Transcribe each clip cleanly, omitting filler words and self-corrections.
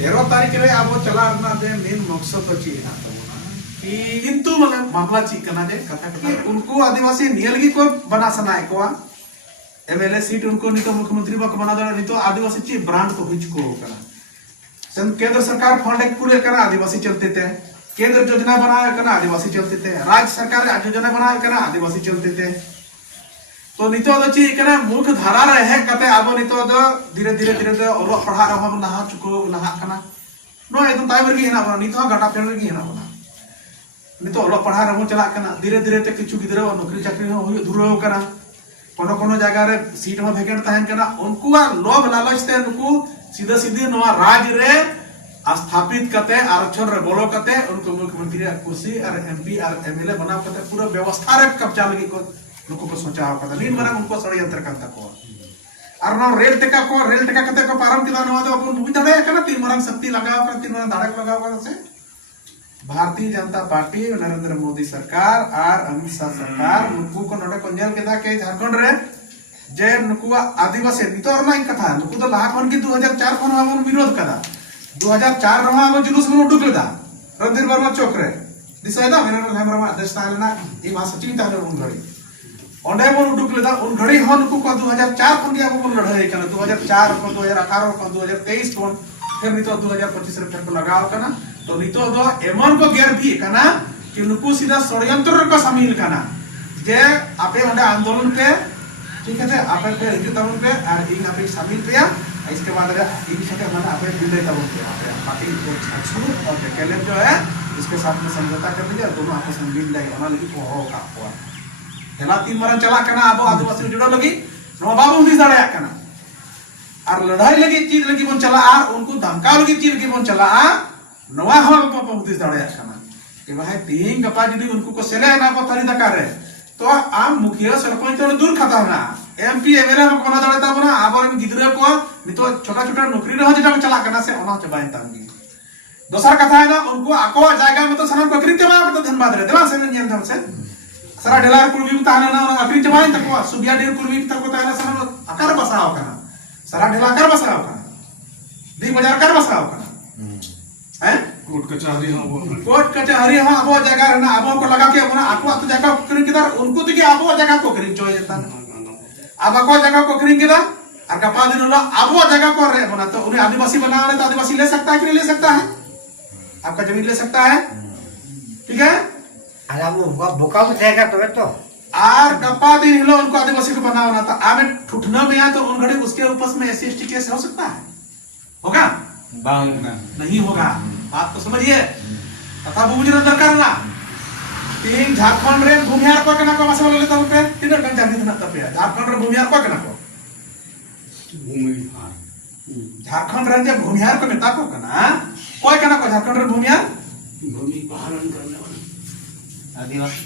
13 तारीख रे अब चला ना दे मेन मकसद तो ची ना कि किंतु माने मामला ची कना जे कथा कथा उनको आदिवासी नियलगी को बना सनाए को एमएलए सीट उनको नहीं तो मुख्यमंत्री बक बना दे नहीं तो आदिवासी ची ब्रांड तो हुच को कना सन केंद्र सरकार फंड एक पूरे कना आदिवासी चलते थे केंद्र योजना बनाए कना आदिवासी चलते थे राज्य सरकार योजना बनाए कना आदिवासी चलते थे तो नितो दो ची कना मुख्य धारा रहे कते अब नितो दो धीरे धीरे धीरे धीरे ओलो पढ़ा रहा लहा चुको लहा कना नो एकदम ताइबर की हेना बना नितो गाटा पेड़ की हेना बना नितो ओलो पढ़ा रहा चला कना धीरे धीरे ते किछु गिदरा नौकरी चाकरी हो धुरो कना कोनो कोनो जगह रे सीट में वेकेंट ताहन कना उनको लोभ लालच ते उनको सीधा सीधी नवा राज्य रे स्थापित करते आरक्षण रे बोलो करते उनको मुख्यमंत्री कुर्सी और एमपी और एमएलए बना करते पूरा व्यवस्था रे कब्जा लगी को लोगों को सोचा होगा लीन बना उनको षड्यंत्र करता को और ना रेल टेका कते को पारम किदा नवा तो अपन बुझ दड़े कना तीन मरंग शक्ति लगाव कर तीन मरंग धाड़क लगाव कर से भारतीय जनता पार्टी नरेंद्र मोदी सरकार और अमित शाह सरकार नुकु को नडे कंजल केदा के झारखंड रे जे नुकु आदिवासी नितोर ना कथा नुकु तो लाख खन की 2004 खन हमन विरोध कदा 2004 रमा हम जुलूस में उडुक लेदा रणधीर वर्मा चौक रे दिसैदा मेरे हेमरमा अध्यक्ष तालेना ई महासचिव ताले उन घड़ी ओंडे बन उडुक लेदा उन घड़ी हन नुकु को 2004 खन के अब बन लड़ाई कना 2004 को 2018 को 2023 को फिर नितो 2025 रे को लगाव कना तो नितो दो एमन को गेर भी कना कि नुकु सीधा षड्यंत्र को शामिल कना जे आपे ओंडे आंदोलन पे ठीक है आपे पे हिजु तबन पे और इन आपे शामिल पे इसके बाद अगर इन साथे माने आपे बिल्डे तबन पे आपे पार्टी को छाछू और केले जो है इसके साथ में समझौता कर लीजिए दोनों आपस में मिल जाएगा ओना लगी को हो का हुआ हेला तीन मरन चला कना अब आदिवासी जुड़ा लगी नो बाबू हुंदी दाड़या कना और लड़ाई लगी चीज लगी बन चला और उनको धमका लगी चीज लगी बन चला नवा हम पापा हुंदी दाड़या कना कि भाई तीन गपा जदी उनको को सेले ना को तरी दकार रे तो आम मुखिया सरपंच तो दूर खाता ना एमपी एमएलए को बना दाड़ता बना आबर गिदरा को नितो छोटा छोटा नौकरी रह जेटा चला कना से ओना चबाइन तांगी दोसर कथा है ना उनको आको जायगा में तो सनम को कृत्य मा तो धन्यवाद रे देवा से नियम धम से सारा डेलार कुलवी ताना ना अकरी चबाइन तको सुबिया डेर कुलवी तको ताना सनम आकार बसाव कना सारा डेला कर बसाव कना दी बाजार कर बसाव कना हैं कोर्ट कचहरी हम अब जगह ना अब को लगा के अपना आको तो जगह को करिन किधर उनको तो कि अब जगह को करिन चोय जता अब को जगह को करिन किधर और कपा दिन ला अब जगह को रे बना तो उन्हें आदिवासी बनाने तो आदिवासी ले सकता है कि नहीं ले सकता है आपका जमीन ले सकता है ठीक है अरे वो बोका में जाएगा तो आर कपा दिन हिलो उनको आदिवासी को बनाना था आमे ठुठना में आ तो उन घड़ी उसके ऊपर में एससी एसटी केस हो सकता है होगा नहीं होगा बात तो समझिए तथा बुझना दरकार ना तीन झारखंड रे भूमिहार को कना को मसला लेता हूं पे तीन गन जानी ना तब पे झारखंड रे भूमिहार को कना को झारखंड रे जे भूमिहार को नेता को कना कोई कना को झारखंड रे भूमिहार भूमि पालन करने वाला आदिवासी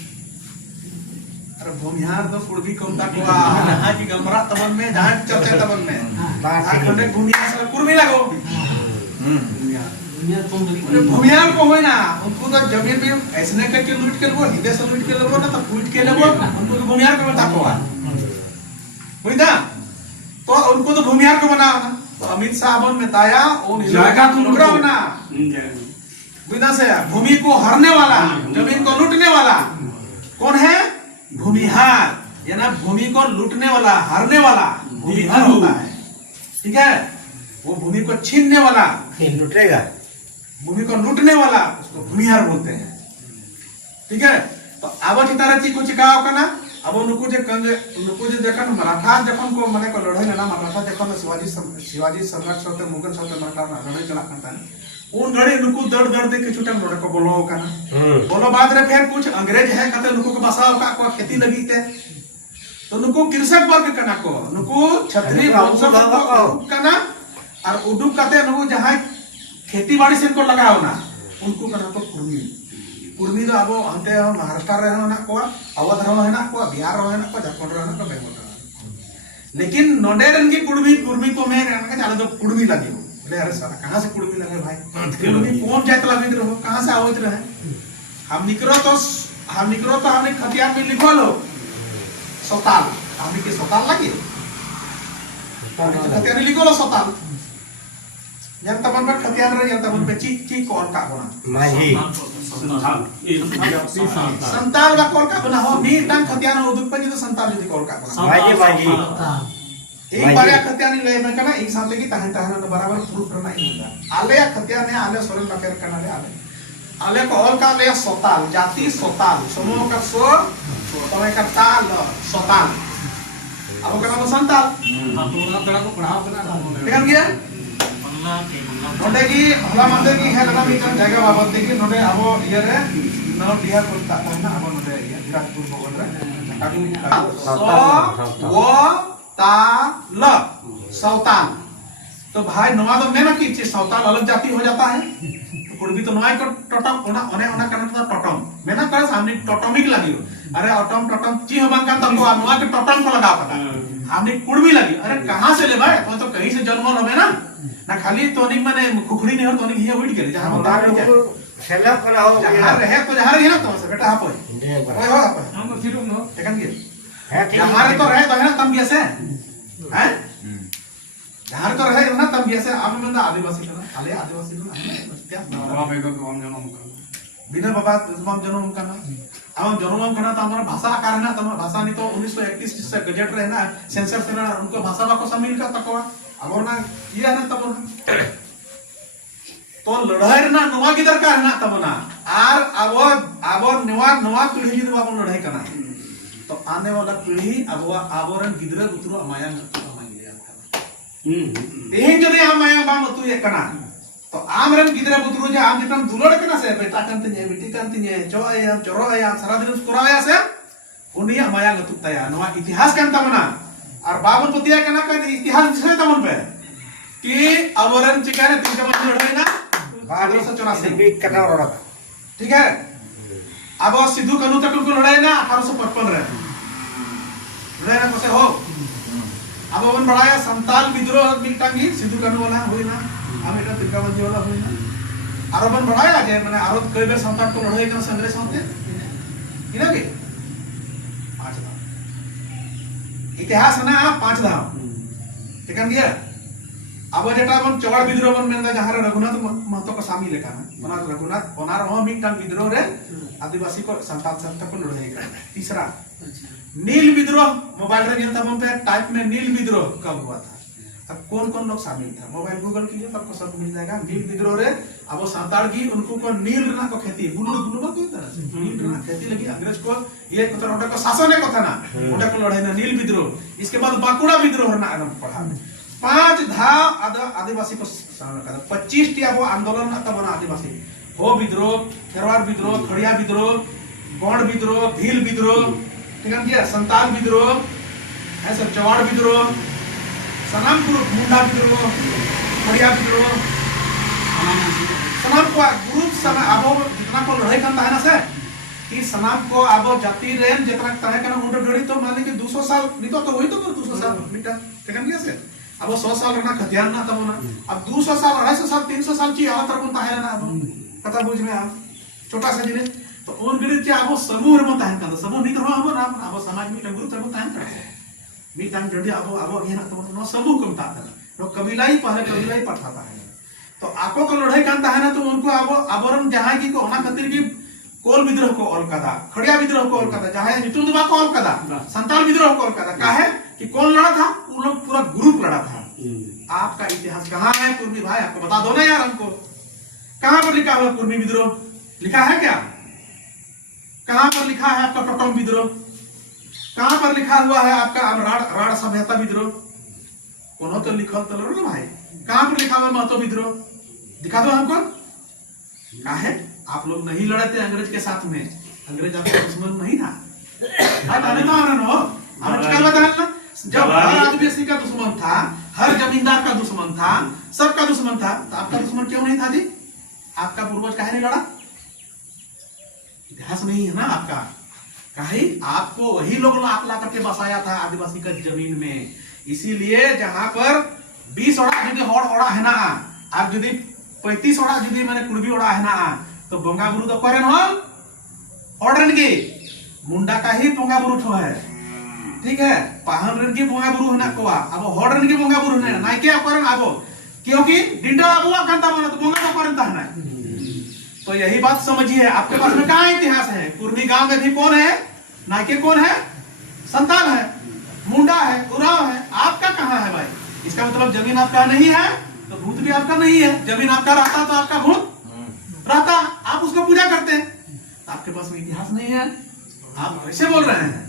अरे भूमिहार तो कुर्बी कौता को हां की गलमरा तबन में जहां चलते तबन में झारखंड रे भूमिहार से कुर्बी लगो भूमिहार को होय ना उनको तो जमीन भी ऐसने करके लूट के लो हिदे से लूट के लो ना तो लूट के लो उनको तो भूमिहार को बता को होय ना तो उनको तो भूमिहार को बनाओ ना तो अमित शाह बन में ताया उन जायगा को लगाओ ना विदा से भूमि को हरने वाला जमीन को लूटने वाला कौन है भूमिहार या ना भूमि को लूटने वाला हरने वाला भूमिहार होता है ठीक है वो भूमि को छीनने वाला लूटेगा भूमि को लूटने वाला उसको भूमिहार बोलते हैं ठीक है तो अब चितारा चीज को चिकाओ करना अब नुकु जे देखन मराठा जखन को माने को लड़ाई ना मराठा जखन शिवाजी सम्राट साथे मुगल साथे मराठा लड़ाई चला करता है उन घड़ी नुकु दड़ दड़ दे किछु टाइम लोडे को बोलो करना बोलो बाद रे फिर कुछ अंग्रेज है कते नुकु को बसाव का को खेती लगी थे तो नुकु कृषक वर्ग कना को नुकु छतरी वंश कना और उडुक कते नुकु जहां खेती बाड़ी से इनको लगाओ ना उनको कना तो कुर्मी तो अब अंते महाराष्ट्र रे ना को अवध रे ना को बिहार रे ना को झारखंड रे ना को बेंगल लेकिन नोडे रन की कुर्मी को मैं का चाले तो कुर्मी लगे बोले अरे साला कहां से कुर्मी लगे भाई कुर्मी कौन जात लगे रहो कहां से आवत रहे हम निकरो तो हमने खतियान में लिखो लो सताल हमने के सताल लगे खतियान लिखो लो सताल yang teman pak khatian re yang teman pe ci kol ka bona माजी santal ba kol ka bona ho ni dan khatian uduk pe itu santal jadi kol ka bona माजी माजी एक बार या खतियान ले में कना एक साथ की तहन तहन बराबर प्रूफ करना ही होगा आले या खतियान है आले सोरेन लकेर कना ले आले को ऑल का ले सोताल जाति सोताल समूह का सो तमे का ताल सोताल अब कना तो संताल देखन गया नोडे की होला मंदिर की है लगा मिटन जगह बाबत देखी नोडे अबो ये रे नो दिया करता ना अबो नोडे ये विराटपुर बगल रे काटू सो वो ताल सौताल तो भाई नवा तो मैं ना की चीज सौताल अलग जाति हो जाता है तो पूर्वी तो नवा को टटम ओना ओने ओना करना तो टटम मैं ना कर सामने टटमिक लगी अरे ऑटम टटम ची हो बंका तब नवा के टटम को लगा पता हमने कुड़वी लगी अरे कहां से ले भाई तो कहीं से जन्म होवे ना खाली तोनिक माने खुखड़ी नहीं हो तोनिक ये उठ गेल जहां दाग नहीं सेलअप करा हो जहां रहे तो जहां रहे ना तो से बेटा हापो ओए हो हापो हम तो फिर नो देखन के है ठीक हमारे तो रहे तो है ना तम कैसे हैं जहां तो रहे ना तम कैसे अब में आदिवासी का खाली आदिवासी का क्या बाबा भाई को हम जन्म का बिना बाबा तमाम जन्म का ना अब जन्म करना तो हमारा भाषा कारण ना तमाम भाषा नहीं तो 1931 से गजट रहना सेंसर से ना उनको भाषा को शामिल का तकवा अब ना ये ना तब तो लड़ाई ना नवा की दरकार ना तब ना आर अब नवा पीढ़ी जो बाबू लड़ाई करना तो आने वाला पीढ़ी अब आवरण गिदरे उतरो माया तेहिं जदि हम माया बाम उतु ये कना तो आमरन गिदरे उतरो जे आम जितन दुलड़ कना से बेटा कांति ने बेटी कांति ने चो आया चोरो आया सारा दिन कुराया से उनिया माया गतु तया नवा इतिहास कान तमना और बाबन पतिया कना का इतिहास दिसे तमन पे कि आवरण चिकाने तीन जमा लड़ाई ना 1884 भी करना रहा ठीक है अब सिद्धू कानू तक को लड़ाई ना 1855 रे लड़ाई ना कैसे हो अब अपन बढ़ाया संताल विद्रोह मिलटांगी सिद्धू कानू वाला होई ना हम एटा तिरका बंदी वाला होई ना और अपन बढ़ाया जे माने आरो कई बेर संताल को लड़ाई कर संग्रह होते इना के पांच धाम इतिहास ना पांच धाम ठीक है दिया अब जेटा अपन चौड़ विद्रोह बन मेंदा जहां रघुनाथ महतो को शामिल लेका ना बना रघुनाथ बना रहो मिलटांग विद्रोह रे आदिवासी को संताल संता को लड़ाई कर तीसरा नील विद्रोह मोबाइल रे जनता बम पे टाइप में नील विद्रोह कब हुआ था अब कौन कौन लोग शामिल था मोबाइल गूगल कीजिए तो आपको सब मिल जाएगा नील विद्रोह रे अब वो सांताल की उनको को नील रना को खेती बुलबुल बुलबुल की तरह से नील रना खेती लगी अंग्रेज को ये कोटा को शासन है कथा ना ओटा को लड़ाई ना नील विद्रोह इसके बाद बाकुड़ा विद्रोह ना एकदम पढ़ा 5 धाव आदिवासी को 25 टी अब आंदोलन ना तब आदिवासी हो विद्रोह खेरवार विद्रोह खड़िया विद्रोह गौड़ विद्रोह भील विद्रोह ठीक है क्या संताल विद्रोह ऐसा चवाड़ विद्रोह सनाम मुंडा विद्रोह खड़िया विद्रोह सनाम को ग्रुप समय अब जितना को लड़ाई करता है ना सर कि सनाम को अब जाति रेन जितना तरह का उन्हें डरी तो मान लीजिए 200 साल नहीं तो वही तो 200 साल मिटा ठीक है क्या सर अब 100 साल रहना खतियान ना तब ना अब 200 साल 250 साल 300 साल चाहिए आला तरफ है ना अब कथा बुझ में आप छोटा सा जिने तो उन गिरे जे अब समूह रे मत है समूह नहीं तो हम ना अब समाज में ग्रुप तरफ है मी टाइम जल्दी अब ये ना तो नो समूह कम था नो कबीलाई पहले कबीलाई पठाता है तो आपको को लड़ाई करता है ना तो उनको अब अबरन जहां की को ओना खातिर की कोल विद्रोह को अलकदा खड़िया विद्रोह को अलकदा जहां नितुल दुबा को अलकदा संताल विद्रोह को अलकदा काहे कि कौन लड़ा था उन लोग पूरा ग्रुप लड़ा था आपका इतिहास कहां है कुर्मी भाई आपको बता दो ना यार हमको कहां पर लिखा हुआ कुर्मी विद्रोह लिखा है क्या कहां पर लिखा है आपका टोटम विद्रोह कहां पर लिखा हुआ है आपका राड़ सभ्यता विद्रोह कोनो तो लिखल तो लो भाई कहां पर लिखा हुआ महतो विद्रोह दिखा दो हमको काहे आप लोग नहीं लड़े थे अंग्रेज के साथ में अंग्रेज आपका दुश्मन नहीं था हमें तो आना हो हम क्या बताना जब हर आदिवासी का दुश्मन था हर जमींदार का दुश्मन था सबका दुश्मन था तो आपका दुश्मन क्यों नहीं था जी आपका पूर्वज काहे नहीं लड़ा इतिहास नहीं है ना आपका काहे आपको वही लोग ला करके बसाया था आदिवासी का जमीन में इसीलिए जहां पर 20 ओड़ा यदि हड़ ओड़ा है ना आप यदि 35 ओड़ा यदि माने कुड़बी ओड़ा है ना तो बोंगा बुरु तो करेन हो ऑर्डरन की मुंडा का ही बोंगा बुरु ठो है ठीक है पाहन रन की बोंगा बुरु है ना कोआ अब हॉर्डरन की बोंगा बुरु है ना के करेन अब क्योंकि डिंडा अबुआ कंता बना तो बोंगा को करता है। तो यही बात समझिए, आपके पास में कहाँ इतिहास है? कुर्मी गांव में भी कौन है? नायके कौन है? संताल है, मुंडा है, उराव है। आपका कहाँ है भाई? इसका मतलब जमीन आपका नहीं है तो भूत भी आपका नहीं है। जमीन आपका रहता तो आपका भूत रहता, आप उसको पूजा करते हैं। आपके पास में इतिहास नहीं है, आप कैसे बोल रहे हैं?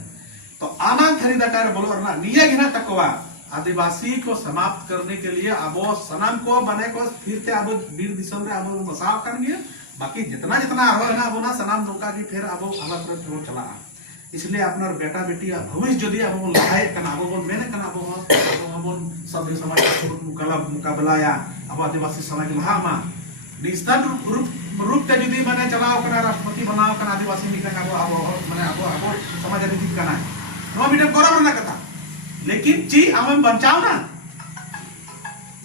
तो आना खरीदाकार बोलो ना निये घिना तकवा आदिवासी को समाप्त करने के लिए अब सनम को बने को फिर से अब वीर दिसम रे अब मसाव करेंगे। बाकी जितना जितना अब है ना अब ना सनम नौका की फिर अब अलग तरह चला। इसलिए अपना बेटा बेटी भविष्य जदि अब लड़ाई कना अब मेने कना अब सभ्य समाज मुकाबला या अब आदिवासी समाज लहामा डिजिटल रूप ते जदि माने चलाओ कना राष्ट्रपति बनाओ कना आदिवासी निकल अब माने अब समाज नीति कना नो मीडियम गौरव ना कथा। लेकिन ची हम बचाओ ना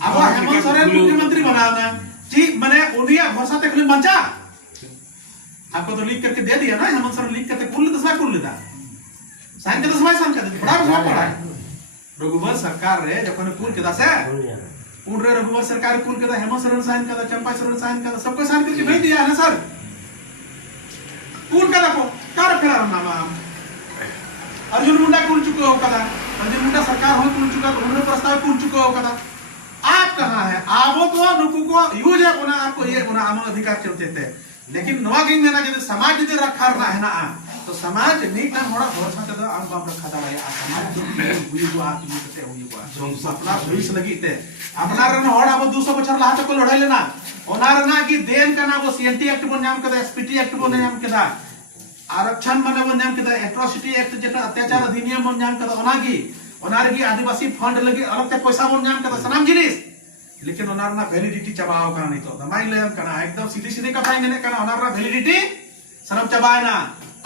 अब हेमंत सोरेन मुख्यमंत्री बनाओ ना ची माने ओडिया भाषा तक बचा। आपको तो लीक करके दे दिया ना, हेमंत सोरेन लीक करके कुल दसवा कुल लेता साइन के दसवा साइन का बड़ा बड़ा रघुवर सरकार रे जखन कुल के दसे उन रे रघुवर सरकार कुल के हेमंत सोरेन साइन का चंपा सोरेन साइन का सबको साइन करके भेज दिया है ना सर। कुल का देखो कार फेरा नामा अर्जुन मुंडा कुल चुके हो कदा, अर्जुन मुंडा सरकार हो कुल चुका तो उन्होंने प्रस्ताव कुल चुके हो कदा। आप कहाँ है? आवो तो नुकु को यूज है उना आपको ये उना आम अधिकार चलते थे। लेकिन नवा गिंग देना जब समाज जब रखा रहा है ना तो समाज नीक ना होड़ा भरोसा तो आम बाप रखा था भाई समाज जो हुई वो आप ये करते हुई वो अपना भविष्य लगी थे अपना रन होड़ा वो 200 बछर लाहा तक लड़ाई लेना ओनार ना कि देन का ना वो सीएनटी एक्ट बन नाम कदा एसपीटी एक्ट बन नाम कदा आरक्षण बने बन नाम कदा एट्रोसिटी एक्ट जेटा अत्याचार अधिनियम बन नाम कदा ओना की ओनार की आदिवासी फंड लगी अलग ते पैसा बन नाम कदा सनाम जिनिस। लेकिन ओनार ना वैलिडिटी चबाओ का नहीं तो दमाई ले करना एकदम सीधी सीधी कथाई मैंने करना ओनार ना वैलिडिटी सनम चबाए ना।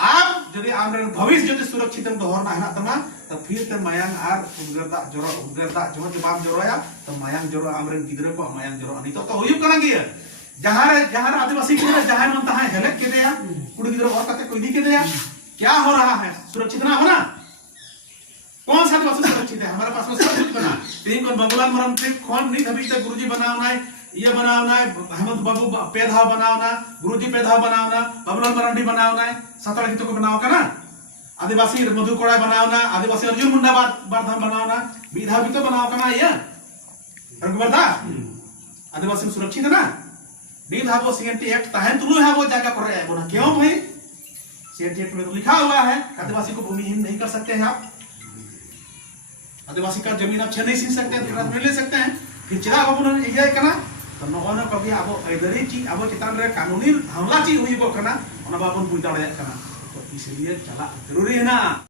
आप यदि आमरे भविष्य यदि सुरक्षित दोहरना है ना तमा तो फिर ते मयांग आर उद्गरदा जो जवाब जरोया तो मयांग जरो आमरे गिदरे को मयांग जरो नहीं तो हुयु कना गिया जहां आदिवासी को जहां मनता है हेलक के दिया कुड़ी गिदरे और कते कोई दी के दिया क्या हो रहा है? सुरक्षित ना होना कौन सा आदिवासी सुरक्षित है? हमारे पास में सब कुछ बना तीन कौन बबुलाल मरम से कौन नहीं अभी तक गुरुजी बनावना है ये बनावना है हेमंत बाबू पेधाव बनावना गुरुजी पेधाव बनावना बबुलाल मरंडी बनावना है सतड़ गीतों को बनाओ का ना आदिवासी मधु कोड़ा बनावना आदिवासी अर्जुन मुंडा बारधाम बनावना विधा भी तो बनाओ का ना ये रघुवर्धा आदिवासी सुरक्षित है ना नील है वो सीएनटी एक्ट तहन तुलु है वो जगह पर है बोला क्यों भाई सीएनटी एक्ट में तो लिखा हुआ है आदिवासी को भूमिहीन नहीं कर सकते हैं आप आदिवासी का जमीन आप छीन नहीं सीन सकते हैं ले सकते हैं फिर चिरा बाबू ने ये करना तो नौना कभी अब इधर ची अब चितान रे कानूनी हमला ची हुई को करना ओना बाबू बुझ दाड़े करना तो इसलिए चला जरूरी है ना।